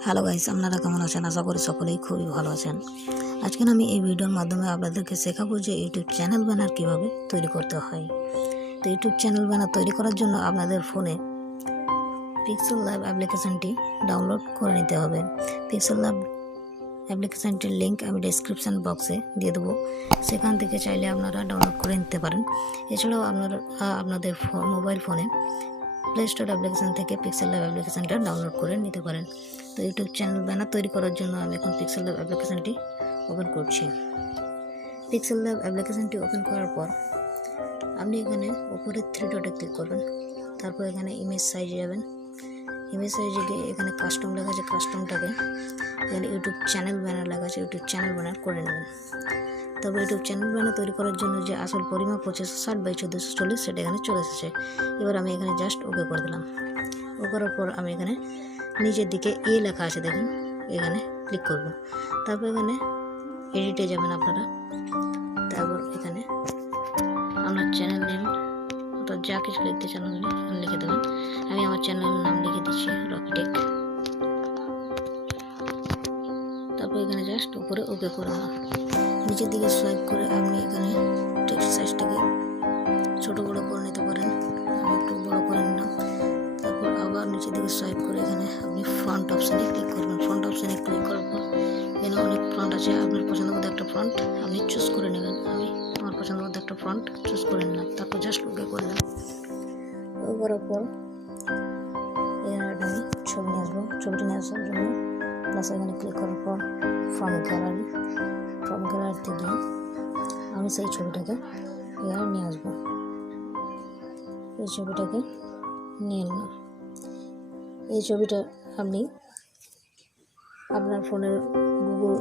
Hello guys, আপনারা কেমন আছেন? আশা করি সকলেই খুবই ভালো আছেন। আজকে আমি এই ভিডিওর মাধ্যমে আপনাদেরকে শেখাবো যে ইউটিউব চ্যানেল ব্যানার কিভাবে তৈরি করতে হয়। তো ইউটিউব চ্যানেল ব্যানার তৈরি করার জন্য আপনাদের ফোনে পিক্সেল ল্যাব অ্যাপ্লিকেশনটি ডাউনলোড করে নিতে হবে। পিক্সেল ল্যাব অ্যাপ্লিকেশনটির লিঙ্ক আমি ডেসক্রিপশন বক্সে দিয়ে দেবো, সেখান থেকে চাইলে আপনারা ডাউনলোড করে নিতে পারেন। এছাড়াও আপনাদের মোবাইল ফোনে প্লে স্টোর অ্যাপ্লিকেশন থেকে পিক্সেল ল্যাব অ্যাপ্লিকেশনটা ডাউনলোড করে নিতে পারেন। তো ইউটিউব চ্যানেল ব্যানার তৈরি করার জন্য আমি এখন পিক্সেল ল্যাব অ্যাপ্লিকেশনটি ওপেন করছি। পিক্সেল ল্যাব অ্যাপ্লিকেশনটি ওপেন করার পর আপনি এখানে উপরে 3 ডটে ক্লিক করবেন। তারপর এখানে ইমেজ সাইজে যাবেন। ইমেজ সাইজে গিয়ে এখানে কাস্টম লেখা আছে, কাস্টমটাকে এখানে ইউটিউব চ্যানেল ব্যানার লেখা আছে, ইউটিউব চ্যানেল ব্যানার করে নেবেন। তবে ইউটিউব চ্যানেল ব্যানার তৈরি করার জন্য যে আসল পরিমাপ 2560x1440 সেটা এখানে চলে এসেছে। এবার আমি এখানে জাস্ট ওকে করে দিলাম। ও করার পর আমি এখানে নিচের দিকে লেখা আছে, দেখুন, এখানে ক্লিক করব। তারপর এখানে এডিটে যাবেন আপনারা। তারপর এখানে আপনার চ্যানেল নেম অর্থাৎ যা কিছু লিখতে চান লিখে দেবেন। আমি আমার চ্যানেলের নাম লিখে দিচ্ছি রকিটেক। তারপর এখানে জাস্ট উপরে ওকে করে দিলাম। নিচের দিকে সোয়াইপ করে আপনি এখানে টেক্সট সাইজটাকে ছোট বড় করে নিতে পারেন। আমি একটু বড় করে নিলাম। তারপর আবার নিচের দিকে সোয়াইপ করে এখানে আপনি ফন্ট অপশানে ক্লিক করবেন। ফন্ট অপশানে ক্লিক করার পর এখানে অনেক ফন্ট আছে, আপনার পছন্দ মতো একটা ফন্ট আপনি চুজ করে নেবেন। আমি আমার পছন্দ মতো একটা ফন্ট চুজ করে নিলাম। তারপর জাস্ট ওকে করে দিলাম। ও করার পর এখানে আমি ছবি নিয়ে আসবো। ছবিটা নিয়ে আসার জন্য প্লাস এখানে ক্লিক করার পর ফ্রম গ্যালারিতে গিয়ে আমি সেই ছবিটাকে এখানে নিয়ে আসবো। এই ছবিটাকে নিয়ে নিলাম। এই ছবিটা আপনি আপনার ফোনের গুগল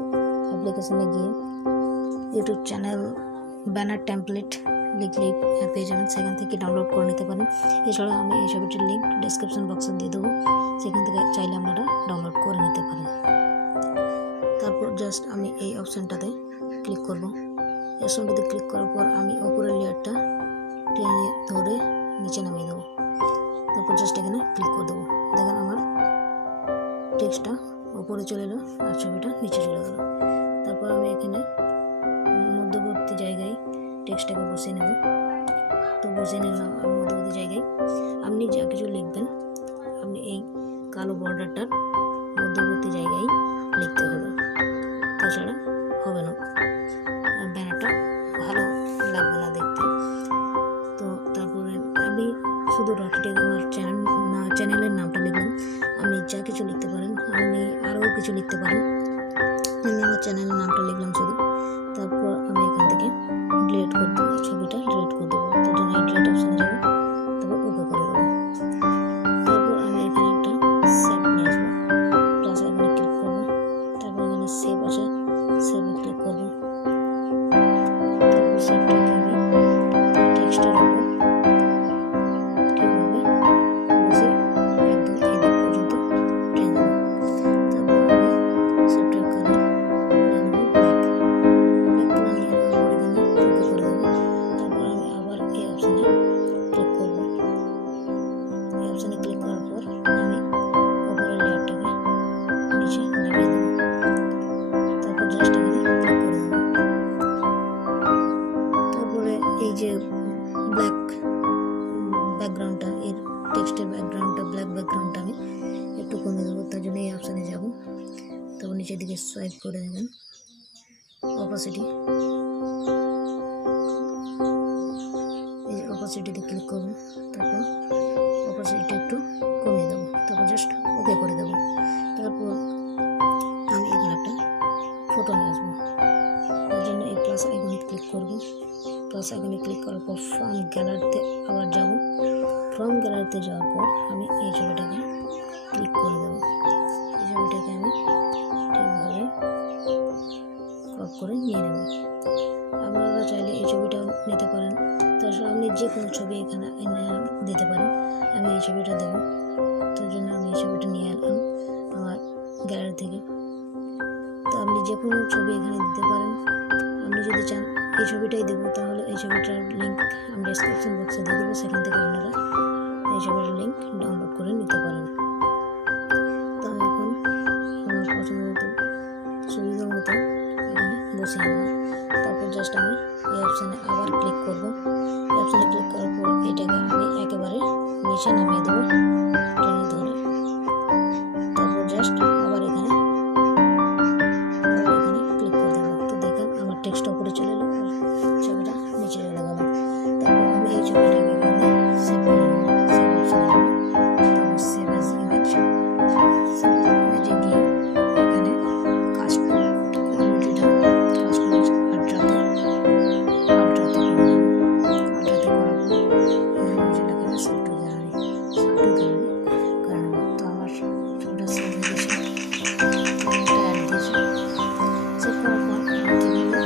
অ্যাপ্লিকেশনে গিয়ে ইউটিউব চ্যানেল ব্যানার টেমপ্লেট লিখলেই পেয়ে যাবেন, সেখান থেকে ডাউনলোড করে নিতে পারেন। এছাড়া আমি এই ছবিটির লিঙ্ক ডেসক্রিপশন বক্সে দিয়ে দেবো, সেখান থেকে চাইলে আপনারা ডাউনলোড করে নিতে পারেন। তারপর জাস্ট আমি এই অপশানটাতে ক্লিক করব। এই অপশানটাতে ক্লিক করার পর আমি ওপরের লেয়ারটা টেনে ধরে নিচে নামিয়ে দেবো। তারপর জাস্ট এখানে ক্লিক করে দেবো। দেখেন আমার টেক্সটটা ওপরে চলে এলো আর ছবিটা নিচে চলে গেল। তারপর আমি এখানে মধ্যবর্তী জায়গায় টেক্সটটাকে বসিয়ে নেব। তো বসিয়ে নিলাম। মধ্যবর্তী জায়গায় আপনি যা কিছু লিখবেন আপনি এই কালো বর্ডারটার মধ্যবর্তী জায়গায় লিখতে হবে, তাছাড়া হবে না, ব্যানারটা ভালো লাগবে না দেখতে। তো তারপরে আমি শুধু রকিটেক আমার চ্যানেলের নামটা লিখলাম। আপনি যা কিছু লিখতে পারেন, আপনি আরও কিছু লিখতে পারেন। আমি আমার চ্যানেলের নামটা লিখলাম শুধু। তারপর আমি এখান থেকে ডিলিট করে দেবো, ছবিটা ডিলিট করে দেবো। তার জন্য এই ডিলিট অপশানে যাবো, তারপর ওকে করে দেবো। তারপর আমি এখানে একটা সেভ নিয়ে আসবো, প্লাস এখানে ক্লিক করবো। তারপর এখানে সেভ আছে, সেভে ক্লিক করবো। তারপর সেভটাকে আমি টেক্সটের উপর ঠিকভাবে বসে একদম এদিক পর্যন্ত টেনে দেবো। তারপর আমি সেভটার কালার নিয়ে নেবো ব্ল্যাক কালার নিয়ে নেওয়ার পর এখানে ওকে করে দেবো। তারপর আমি আবার এই অপশানে ক্লিক করবো। এই অপশানে ক্লিক করার পর আমি ওপরের লেয়ারটাকে নিচে নামিয়ে দেবো। তারপর জাস্ট এখানে ক্লিক করে দেবো। তারপরে এই যে ব্ল্যাক ব্যাকগ্রাউন্ডটা, এর টেক্সটের ব্যাকগ্রাউন্ডটা, ব্ল্যাক ব্যাকগ্রাউন্ডটা আমি একটু কমিয়ে দেবো। তার জন্য এই অপশানে যাব। তারপর নিচের দিকে সোয়াইপ করে দেবেন, অপাসিটি, এই যে অপাসিটিতে ক্লিক করবো। তারপর অপাসিটিটা একটু কমিয়ে দেবো। তারপর জাস্ট ওকে করে দেবো। তারপর আমি এখানে একটা ফটো নিয়ে আসবো। তার জন্য এই প্লাস আইকনে ক্লিক করবো। প্লাস আইকনে ক্লিক করার পর ফ্রম গ্যালারিতে আবার যাব। ফ্রম গ্যালারিতে যাওয়ার পর আমি এই ছবিটাকে ক্লিক করে দেবো। এই ছবিটাকে আমি ঠিকভাবে ক্রপ করে নিয়ে নেব। আপনারা চাইলে এই ছবিটা নিতে পারেন, তাছাড়া আপনি যে কোনো ছবি এখানে দিতে পারেন। আমি এই ছবিটা দেবো, তার জন্য আমি এই ছবিটা নিয়ে এলাম আমার গ্যালারি থেকে। তো আপনি যে কোনো ছবি এখানে দিতে পারেন। আপনি যদি চান এই ছবিটাই দেবো, তাহলে এই ছবিটার লিঙ্ক আমি ডেসক্রিপশন বক্সে দিয়ে দেবো, সেখান থেকে আপনারা এই ছবিটার লিঙ্ক ডাউনলোড করে নিতে পারেন। তো আমি এখন পসিবল না। তারপর জাস্ট আমি এই অপশানে আবার ক্লিক করব। এই অপশানে ক্লিক করার পর এটাকে আমি একেবারে নিচে নামিয়ে দেবো টেনে ধরে। তারপর জাস্ট আবার এখানে ক্লিক করে দেবো। তো দেখেন আমার টেক্সট উপরে চলে এলো, ছবিটা নিচে চলে গেল। তারপর আমি এই ছবিটাকে এখানে সেভ করে নেব। সেভ অপশানে যাবো, তারপর save as image. Save as ইমেজে গিয়ে এখানে কাস্ট কোয়ালিটিটা কাস্টমাইজ আল্ট্রাতে করে দেবো। আল্ট্রাতে করার পর এখানে নিচে লেখা আছে save two gallery, save two gallery করে নেব। তো আমার ছবিটা সেভ হয়ে গেছে, একটা অ্যাড দিয়েছে। সেভ করার পর আমি কীভাবে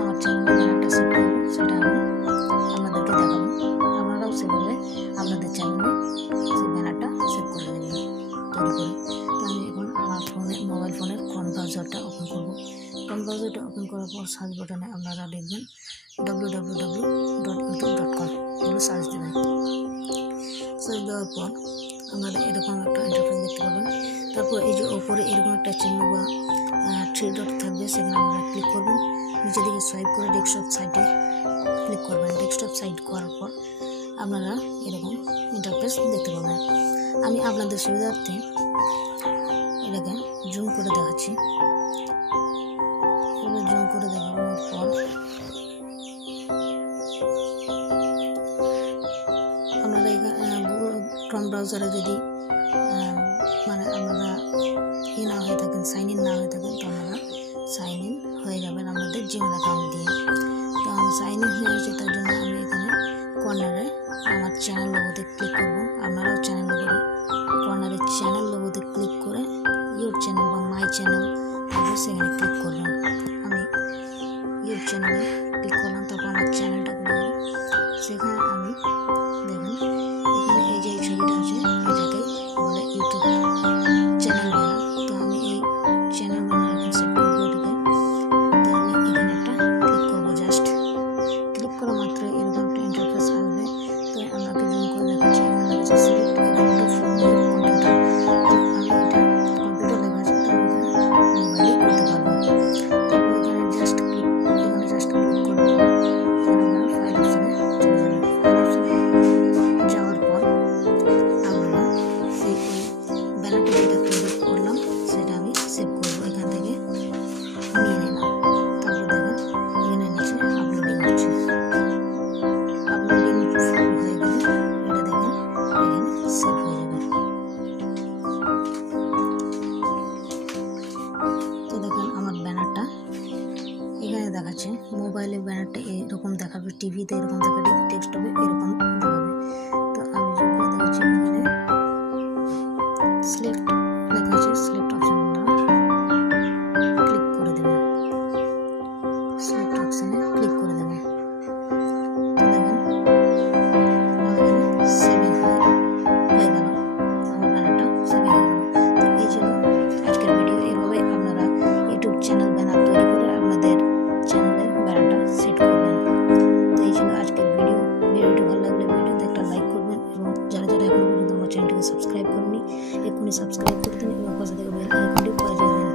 আমার চ্যানেলে ব্যানারটা সেভ করবো সেটা আমি আপনাদেরকে দেখাবো। আপনারাও সেভাবে আপনাদের চ্যানেলে সেই ব্যানারটা সেভ করে নেবেন তৈরি করে। তো আমি এখন আমার মোবাইল ফোনের ক্রোম ব্রাউজারটা ওপেন করব। ক্রোম ব্রাউজারটা ওপেন করার পর সার্চ বাটনে আপনারা লিখবেন www.youtube.com বলে সার্চ দেবেন। সার্চ দেওয়ার পর আপনারা এরকম একটা ইন্টারফেস দেখতে পাবেন। তারপর এই যে ওপরে এরকম একটা চিহ্ন বা 3 ডট থাকবে, সেখানে আপনারা ক্লিক করবেন। নিচের দিকে সোয়াইপ করে ডেস্কটপ সাইটে ক্লিক করবেন। ডেস্কটপ সাইট করার পর আপনারা এরকম ইন্টারফেস দেখতে পাবেন। আমি আপনাদের সুবিধার্থে এটাকে জুম করে দেখাচ্ছি। এবার জুম করে দেখানোর পর আপনারা এখানে ক্রোম ব্রাউজারে যদি মানে আপনারা না হয়ে থাকেন, সাইন ইন না হয়ে থাকেন, তো আপনারা সাইন ইন হয়ে যাবেন আপনাদের জিমেল অ্যাকাউন্ট দিয়ে। তো আমি সাইন ইন হয়ে গেছি, তার জন্য আমি এখানে কর্নারে আমার চ্যানেল লোগোতে ক্লিক করব। আপনারাও চ্যানেল লোগোতে কর্নারে চ্যানেল লোগোতে ক্লিক করে ইউর চ্যানেল বা মাই চ্যানেল তারপর সেখানে ক্লিক করবেন। আমি ইউর চ্যানেলে ক্লিক করলাম, তারপর আমার চ্যানেলটা খুলে গেল। সেখানে আমি দেখেন এখানে এই যে ছবিটা আছে এটাকেই বলে ইউটিউব চ্যানেল ব্যানার। তো আমি এই চ্যানেল ব্যানার এখন সেট করবো এটাকে। তো আমি এখানে একটা ক্লিক করবো। জাস্ট ক্লিক করা মাত্র এরকম একটা ইন্টারফেস আসবে। তো আমাকে জুম করে দেখাচ্ছি, এখানে লেখা আছে select event from your computer. তো আমি এটা কম্পিউটার লেখা আছে, তো আমি মোবাইলেই করতে পারবো। তারপর এখানে জাস্ট ক্লিক করার পর এখানে আমরা ফাইল অপশানে চলে যাবেন। ফাইল অপশানে যাওয়ার পর আমরা সেই ব্যানারটা যেটা তৈরি করলাম সেটা আমি সেভ করবো। এখান থেকে নিয়ে নিলাম। তারপর দেখেন এখানে নিচে আপলোডিং হচ্ছে। আপলোডিং ফুল হয়ে গেলে এটা দেখেন এখানে সেভ হয়ে যাবে। তো দেখেন আমার ব্যানারটা এখানে দেখাচ্ছে। মোবাইলে ব্যানারটা এরকম দেখাবে, টিভিতে এরকম দেখাবে, ডেস্কটপে এরকম দেখাবে। তো আমি জুম করে দেখাচ্ছি, এখানে সিলেক্ট লেখা আছে, সিলেক্ট অপশানে আপনারা ক্লিক করে দেবেন। সিলেক্ট অপশানে ক্লিক করে দেবেন। তো দেখেন আমার এখানে সেভিং হয়ে গেল, আমার ব্যানারটা সেভিং হয়ে গেল। তো এই ছিল আজকের ভিডিও। এভাবে আপনারা ইউটিউব চ্যানেল ব্যানার তৈরি করে আপনাদের চ্যানেলের ব্যানারটা সেট করবেন। তো এই ছিল আজকের ভিডিও। ভিডিওটি ভালো লাগলে ভিডিওতে একটা লাইক করবেন এবং যারা যারা এখনো পর্যন্ত আমার চ্যানেলটিকে সাবস্ক্রাইব করেননি এক্ষুনি সাবস্ক্রাইব করে দিন এবং পাশে থেকে বেল আইকনটি বাজিয়ে দিন,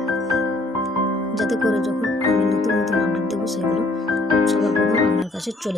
যাতে করে যখন আমি নতুন নতুন আপডেট দেবো সেগুলো সবার প্রথম আপনার কাছে চলে